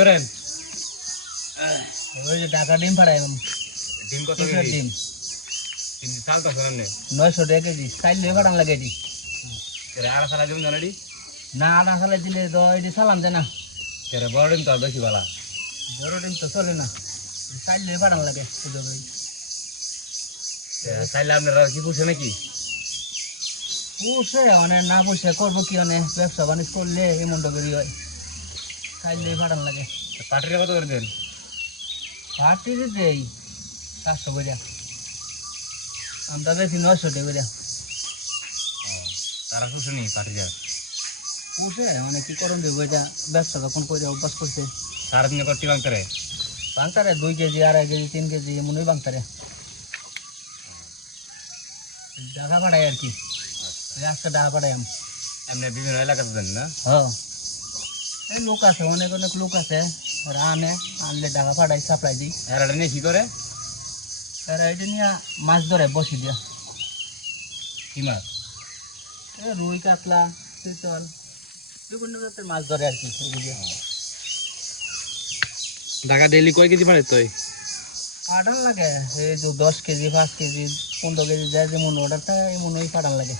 করেন ওই যে টাকা ডিম পাড়াই ডিম কত কেজি? ডিম? তিন চাল তো শোনেন নে নয়শো টাকা কেজি। চাইলে পাঠান লাগে এটি। কেরে আর সালা ডিম জানাডি না আটা সালে দিলে তো এটি সালাম যায় না। কেরে বড় ডিম তো বেশি ভালা বড় ডিম তো চলে না। চাইলে পাঠান লাগে সুযোগ। চাইলে আপনারা কি পুষে নাকি? পুষে মানে না পুষে করব কি মানে? ব্যবসা বাণিজ্য করলে এমন ডগরি হয়। চাইলে পাঠান লাগে। পাটিটা কত করে দেন? পার্টি দিতে এই চারশো করে আমরা বেশি নয়শো টাকা করে তারা পুষে নি পাটিটা পুষে মানে কি করুন দেবো এটা? ব্যবসা তখন করে অভ্যাস করছে। সারাদিনে করতে বাংতারে? বাংতারে দুই কেজি আড়াই কেজি তিন কেজি এমনই বাংতারে। টাকা পাঠাই আর কি। আজকে টাকা পাঠাই আমি। এমনি বিভিন্ন এলাকাতে দেন না? হ্যাঁ। এই লোক আছে অনেক অনেক লোক আছে। ওরা আনে আনলে টাকা পাঠাই সাপ্লাই দিই। এরা নিয়ে কি করে? তারা এটা নিয়ে মাছ ধরে বসি দিয়া। কি মাছ? রুই কাতলা চিতল বিভিন্ন জাতের মাছ ধরে আর কি ঢাকা ডেলি কয় কেজি পারে তুই পাঠান লাগে এই তো দশ কেজি পাঁচ কেজি পনেরো কেজি যায় যেমন অর্ডার থাকে এমন ওই পাঠান লাগে।